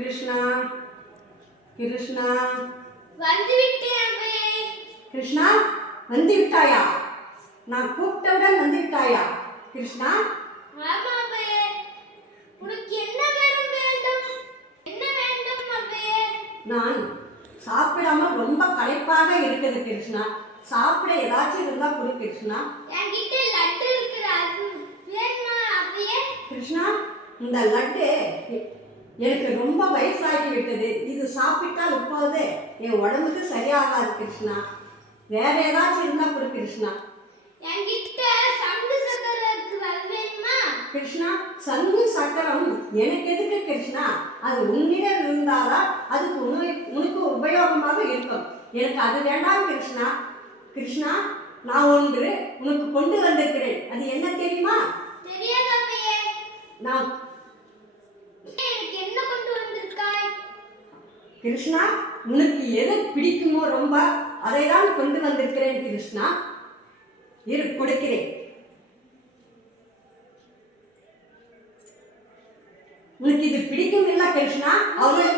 கிருஷ்ணா கிருஷ்ணா வந்துவிட்டேன். கிருஷ்ணா வந்து விட்டாயா? நான் கூப்பிட்டவுடன் வந்து விட்டாயா கிருஷ்ணா? ஆமா அவ்வையே. உனக்கு என்ன வேண்டும்? என்ன வேண்டும் அவ்வையே? நான் சாப்பிடாம ரொம்ப களைப்பாக இருக்குது கிருஷ்ணா. சாப்பிட ஏதாச்சும் இருந்தா கொடு கிருஷ்ணா. என்கிட்ட லட்டு இருக்குது, அது வேணுமா அவ்வையே? கிருஷ்ணா, இந்த லட்டு எனக்கு ரொம்ப வயசாகி விட்டது. இது சாப்பிட்டால் இப்போது என் உடம்புக்கு சரியாகாது கிருஷ்ணா. வேற ஏதாச்சும் இருந்தா கொடு கிருஷ்ணா. என்கிட்ட சங்கு சக்கரம் இருக்குது, அது வேணுமா? கிருஷ்ணா, சங்கு சக்கரம் எனக்கு எதுக்கு கிருஷ்ணா? அது உன்னிடம் இருந்தாதான் அதுக்கு உனக்கு உபயோகமாக இருக்கும். எனக்கு அது வேண்டாம் கிருஷ்ணா. கிருஷ்ணா, நான் ஒன்று உனக்கு கொண்டு வந்திருக்கிறேன். அது என்ன தெரியுமா? தெரியாது அவ்வையே. நான் எனக்கு என்ன கொண்டு வந்திருக்காய்? கிருஷ்ணா, உனக்கு எது பிடிக்குமோ ரொம்ப அதை தான் கொண்டு வந்திருக்கிறேன் கிருஷ்ணா. இரு, கொடுக்கிறேன். உனக்கு இது பிடிக்கும் இல்ல கிருஷ்ணா? அவள்